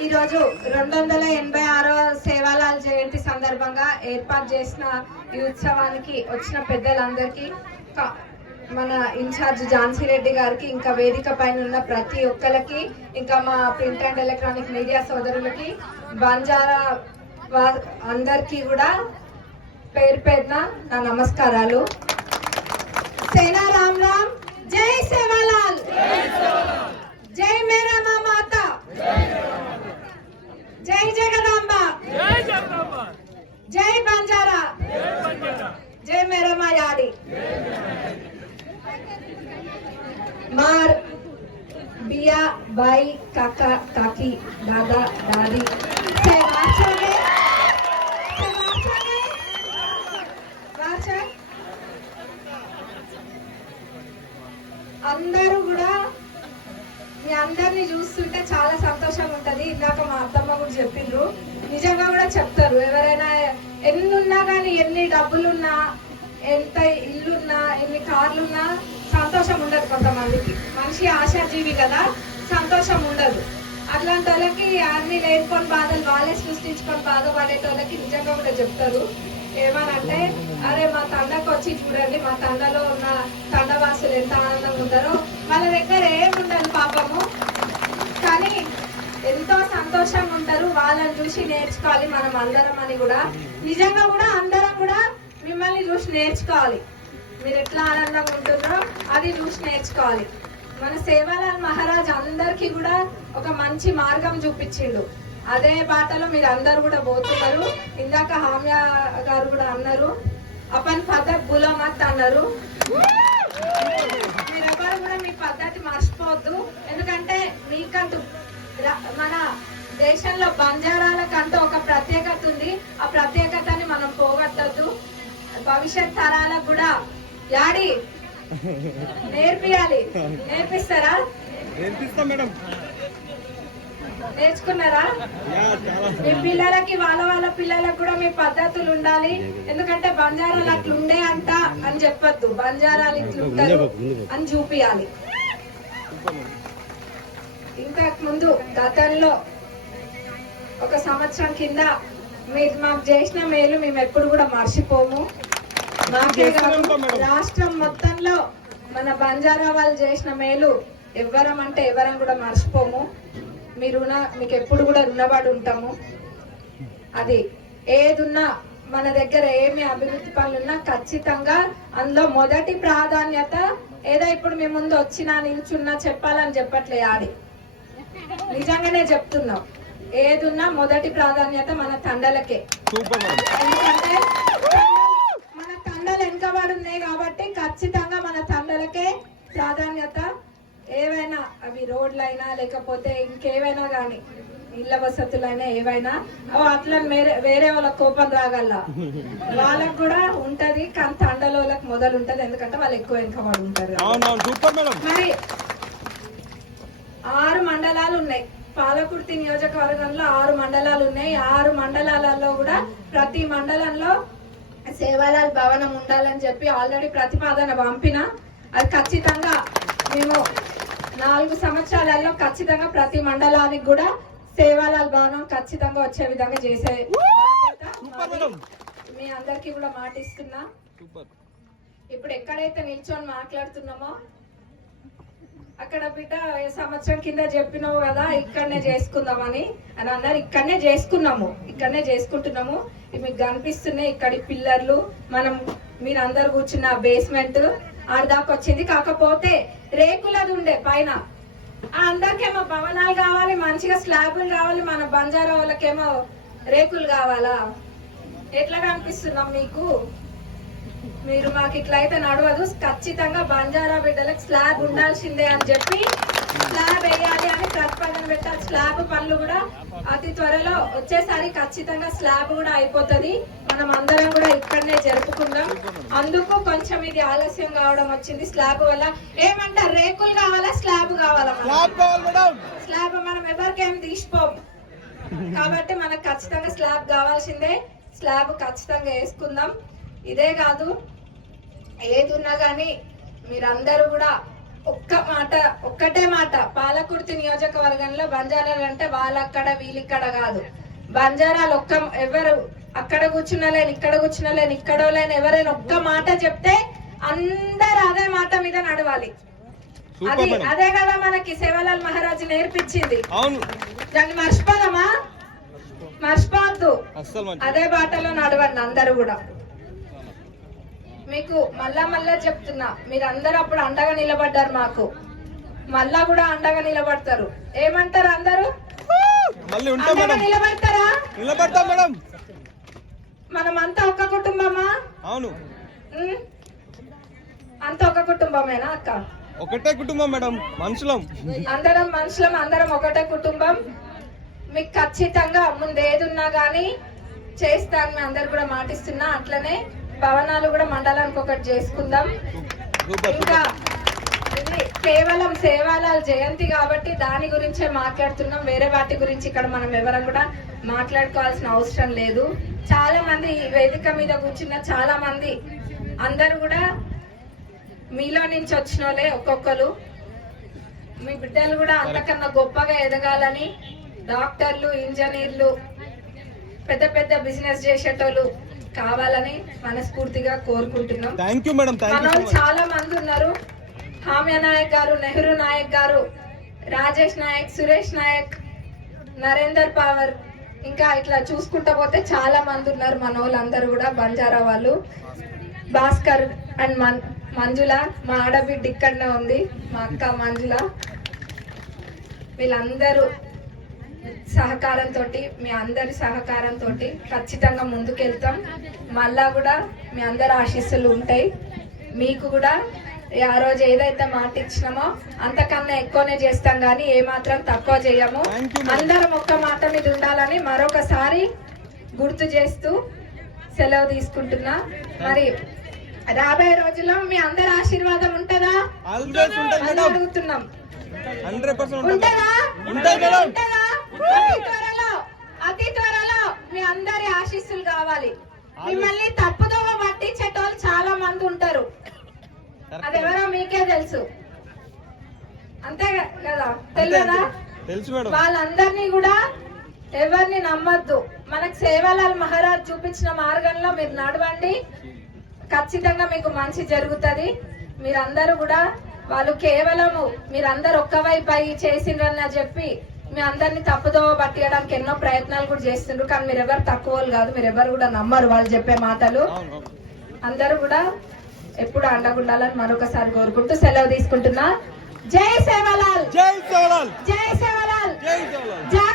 ఈరోజు 286వ సేవాలాల్ జయంతి సందర్భంగా ఏర్పాటు చేసిన ఈ ఉత్సవానికి వచ్చిన పెద్దలందరికీ, మన ఇన్ఛార్జ్ ఝాన్సీ రెడ్డి గారికి, ఇంకా వేదిక పైన ఉన్న ప్రతి ఒక్కరికి, ఇంకా మా ప్రింట్ అండ్ ఎలక్ట్రానిక్ మీడియా సోదరులకి, బంజారా అందరికీ కూడా పేరు పేరున నా నమస్కారాలు. సేనా రామ్ రామ్. జై సేవాలాల్, జై మేరా మా మాత, జై జగదాంబ, జై బంజారా, జై మేరా మా యాడి. मार बिया बाई काका काकी दादा दादी అందరూ కూడా మీ అందరిని చూస్తుంటే చాలా సంతోషంగా ఉంటది. ఇందాక మా అత్తమ్మ కూడా చెప్పిండ్రు, నిజంగా కూడా చెప్తారు. ఎవరైనా ఎన్ని ఉన్నా కానీ, ఎన్ని డబ్బులున్నా, ఎంత ఇల్లున్నా, ఎన్ని కార్లున్నా సంతోషం ఉండదు. కొంతమందికి మనిషి ఆశాజీవి కదా, సంతోషం ఉండదు. అట్లాంటి వాళ్ళకి అన్ని లేనుకొని బాధలు వాళ్ళే సృష్టించుకొని బాధపడేటోళ్ళకి నిజంగా కూడా చెప్తారు. ఏమనంటే, అరే మా తండకు వచ్చి చూడండి, మా తండలో ఉన్న తండవాసులు ఎంత ఆనందంగా ఉంటారో, వాళ్ళ దగ్గర ఏముండదు పాపము, కానీ ఎంతో సంతోషంగా ఉంటారు. వాళ్ళని చూసి నేర్చుకోవాలి మనం అందరం అని కూడా. నిజంగా కూడా అందరం కూడా మిమ్మల్ని చూసి నేర్చుకోవాలి. మీరు ఎట్లా ఆనందంగా ఉంటుందో అది చూసి నేర్చుకోవాలి. మన సేవాలాల్ మహారాజ్ అందరికీ కూడా ఒక మంచి మార్గం చూపించిండు. అదే బాటలో మీరు అందరు కూడా పోతున్నారు. ఇందాక హామ్య గారు కూడా అన్నారు, అపన్ పద్ధతి బులమత్ అన్నారు. మీరెవరు కూడా మీ పద్ధతి మర్చిపోవద్దు. ఎందుకంటే మీకంటూ మన దేశంలో బంజారాలకంటూ ఒక ప్రత్యేకత ఉంది. ఆ ప్రత్యేకతని మనం పోగొట్టద్దు. భవిష్యత్ తరాలకు కూడా యాడి నేర్పియాలి. నేర్పిస్తారా? నేర్చుకున్నారా? మీ పిల్లలకి, వాళ్ళ పిల్లలకు కూడా మీ పద్ధతులు ఉండాలి. ఎందుకంటే బంజారాలు అట్లుండే అంట అని చెప్పొద్దు, బంజారాలు ఇట్లుంటారు అని చూపియాలి. ఇంతకు ముందు గతంలో ఒక సంవత్సరం కింద మీరు మాకు చేసిన మేలు మేము ఎప్పుడు కూడా మర్చిపోము. మాకే కాదు, రాష్ట్రం మొత్తంలో మన బంజారా వాళ్ళు చేసిన మేలు ఎవరం అంటే ఎవరం కూడా మర్చిపోము. మీకు ఎప్పుడు కూడా రుణపడి ఉంటాము. అది ఏదున్నా, మన దగ్గర ఏమి అభివృద్ధి పనులున్నా ఖచ్చితంగా అందులో మొదటి ప్రాధాన్యత ఏదో ఇప్పుడు మీ ముందు వచ్చినా నిల్చున్నా చెప్పాలని చెప్పట్లే, ఆడి నిజంగానే చెప్తున్నాం. ఏదున్నా మొదటి ప్రాధాన్యత మన తండలకే. ఎందుకంటే మన తండలు వెనుకబడి ఉన్నాయి కాబట్టి ఖచ్చితంగా మన తండలకే ప్రాధాన్యత. ఏవైనా అవి రోడ్లైనా లేకపోతే ఇంకేవైనా కానీ, ఇళ్ల వసతులైనా ఏవైనా అట్లా వేరే వాళ్ళకి కోపం రాగల వాళ్ళకు కూడా ఉంటది, కానీ తండల వాళ్ళకి మొదలు ఉంటది. ఎందుకంటే వాళ్ళు ఎక్కువ వెనుకబడి ఉంటారు. మరి 6 మండలాలు ఉన్నాయి. పాలకుర్తి నియోజకవర్గంలో 6 మండలాలు ఉన్నాయి. 6 మండలాలలో కూడా ప్రతి మండలంలో సేవాలాల్ భవనం ఉండాలని చెప్పి ఆల్రెడీ ప్రతిపాదన పంపిన. అది ఖచ్చితంగా మేము 4 సంవత్సరాలలో ఖచ్చితంగా ప్రతి మండలానికి కూడా సేవాలాల్ భవనం ఖచ్చితంగా వచ్చే విధంగా చేసే మీ అందరికీ కూడా మాటిస్తున్నా. ఇప్పుడు ఎక్కడైతే నిల్చొని మాట్లాడుతున్నామో అక్కడ బిడ్డ సంవత్సరం కింద చెప్పినావు కదా ఇక్కడనే చేసుకుందామని అని అన్నారు. ఇక్కడనే చేసుకున్నాము, ఇక్కడనే చేసుకుంటున్నాము. మీకు కనిపిస్తున్నాయి ఇక్కడి పిల్లర్లు, మనం మీరందరూ కూర్చున్న బేస్మెంట్ ఆడదాకా వచ్చింది. కాకపోతే రేకులది ఉండే పైన. అందరికేమో భవనాలు కావాలి, మంచిగా స్లాబులు కావాలి, మన బంజారా వాళ్ళకేమో రేకులు కావాలా? ఎట్లా కనిపిస్తున్నాం మీకు? మీరు మాకు ఇట్లయితే నడవదు. ఖచ్చితంగా బంజారా బిడ్డలకు స్లాబ్ ఉండాల్సిందే అని చెప్పి స్లాబ్ వేయాలి అని ప్రతిపాదన పెట్టాలి. స్లాబ్ పనులు కూడా అతి త్వరలో వచ్చేసారి ఖచ్చితంగా స్లాబ్ కూడా అయిపోతుంది. మనం అందరం కూడా ఇక్కడనే జరుపుకుందాం. అందుకు కొంచెం ఇది ఆలస్యం కావడం వచ్చింది స్లాబ్ వల్ల. ఏమంటారు, రేకులు కావాలా స్లాబ్ కావాలా? స్లాబ్ మనం ఎవరికేం తీసిపోము కాబట్టి మనకు ఖచ్చితంగా స్లాబ్ కావాల్సిందే. స్లాబ్ ఖచ్చితంగా వేసుకుందాం. ఇదే కాదు, ఏది ఉన్నా కానీ మీరందరూ కూడా ఒక్కటే మాట, పాలకుర్తి నియోజకవర్గంలో బంజారాలు అంటే వాళ్ళక్కడ వీళ్ళిక్కడ కాదు. బంజారాలు ఎవరు అక్కడ కూర్చున్నలేని ఇక్కడ కూర్చున్నలేని ఇక్కడో లేని ఎవరైనా ఒక్క మాట చెప్తే అందరు అదే మాట మీద నడవాలి. అదే కదా మనకి సేవలాల్ మహారాజ్ నేర్పించింది. దాన్ని మర్చిపోదామా? మర్చిపోవద్దు. అదే బాటలో నడవండి అందరూ కూడా. మీకు మళ్ళా చెప్తున్నా, మీరందరూ అప్పుడు అండగా నిలబడ్డారు మాకు, మళ్ళా కూడా అండగా నిలబడతారు. ఏమంటారు అందరూ? నిలబడతారా? నిలబడతాం మేడం. మనమంతా ఒక కుటుంబమా? అవును, అంతా ఒక కుటుంబమేనా అక్క? ఒకటే కుటుంబం మేడం, మనుషులం, అందరం మనుషులం, అందరం ఒకటే కుటుంబం. మీకు ఖచ్చితంగా ముందు ఏది ఉన్నా గానీ చేస్తాను, మీ అందరు కూడా మాటిస్తున్నా. అట్లనే భవనాలు కూడా మండలానికి ఒకటి చేసుకుందాం. ఇంకా ఇది కేవలం సేవాలాల్ జయంతి కాబట్టి దాని గురించే మాట్లాడుతున్నాం. వేరే వాటి గురించి ఇక్కడ మనం ఎవరం కూడా మాట్లాడుకోవాల్సిన అవసరం లేదు. చాలా మంది ఈ వేదిక మీద కూర్చున్న చాలా మంది అందరూ కూడా మీలో నుంచి వచ్చిన వాళ్ళే. ఒక్కొక్కరు మీ బిడ్డలు కూడా అంతకన్నా గొప్పగా ఎదగాలని, డాక్టర్లు, ఇంజనీర్లు, పెద్ద పెద్ద బిజినెస్ చేసేటోళ్ళు కావాలని మనస్ఫూర్తిగా కోరుకుంటున్నాం. మనం చాలా మంది ఉన్నారు. హామ్య నాయక్ గారు, నెహ్రూ నాయక్ గారు, రాజేష్ నాయక్, సురేష్ నాయక్, నరేందర్ పవర్, ఇంకా ఇట్లా చూసుకుంటా పోతే చాలా మంది ఉన్నారు మన వాళ్ళందరూ కూడా బంజారా వాళ్ళు. భాస్కర్ అండ్ మంజుల, మా ఆడబిడ్డ ఇక్కడనే ఉంది, మా అక్క మంజుల. వీళ్ళందరూ సహకారంతో, మీ అందరి సహకారంతో ఖచ్చితంగా ముందుకెళ్తాం. మళ్ళా కూడా మీ అందరి ఆశీస్సులు ఉంటాయి. మీకు కూడా ఆ రోజు ఏదైతే మాట ఇచ్చినామో అంతకన్నా ఎక్కువనే చేస్తాం, కానీ ఏమాత్రం తక్కువ చేయము. అందరం ఒక్క మాట మీద ఉండాలని మరొకసారి గుర్తు చేస్తూ సెలవు తీసుకుంటున్నా. మరి రాబోయే రోజుల్లో మీ అందరి ఆశీర్వాదం ఉంటుందా అడుగుతున్నాం. అతి త్వరలో మీ అందరి ఆశీస్సులు కావాలి. మిమ్మల్ని తప్పుదోవ పట్టించేటోళ్ళు చాలా మంది ఉంటారు, అదెవరో మీకే తెలుసు, అంతే కదా? తెలియదా? వాళ్ళందరినీ కూడా ఎవరిని నమ్మద్దు. మనకు సేవలాల్ మహారాజ్ చూపించిన మార్గంలో మీరు నడవండి, ఖచ్చితంగా మీకు మంచి జరుగుతుంది. మీరందరూ కూడా వాళ్ళు కేవలము మీరందరు ఒక్కవైపు అయి చేసిండ్రని చెప్పి మీ అందరినీ తప్పుదోవ పట్టియడానికి ఎన్నో ప్రయత్నాలు కూడా చేస్తుండ్రు, కానీ మీరెవరు తక్కువ కాదు, మీరెవరు కూడా నమ్మరు వాళ్ళు చెప్పే మాటలు. అందరూ కూడా ఎప్పుడు అండగుండాలని మరొకసారి కోరుకుంటూ సెలవు తీసుకుంటున్నా. జై సేవలాల్, జై సేవలాల్, జై సేవలాల్, జై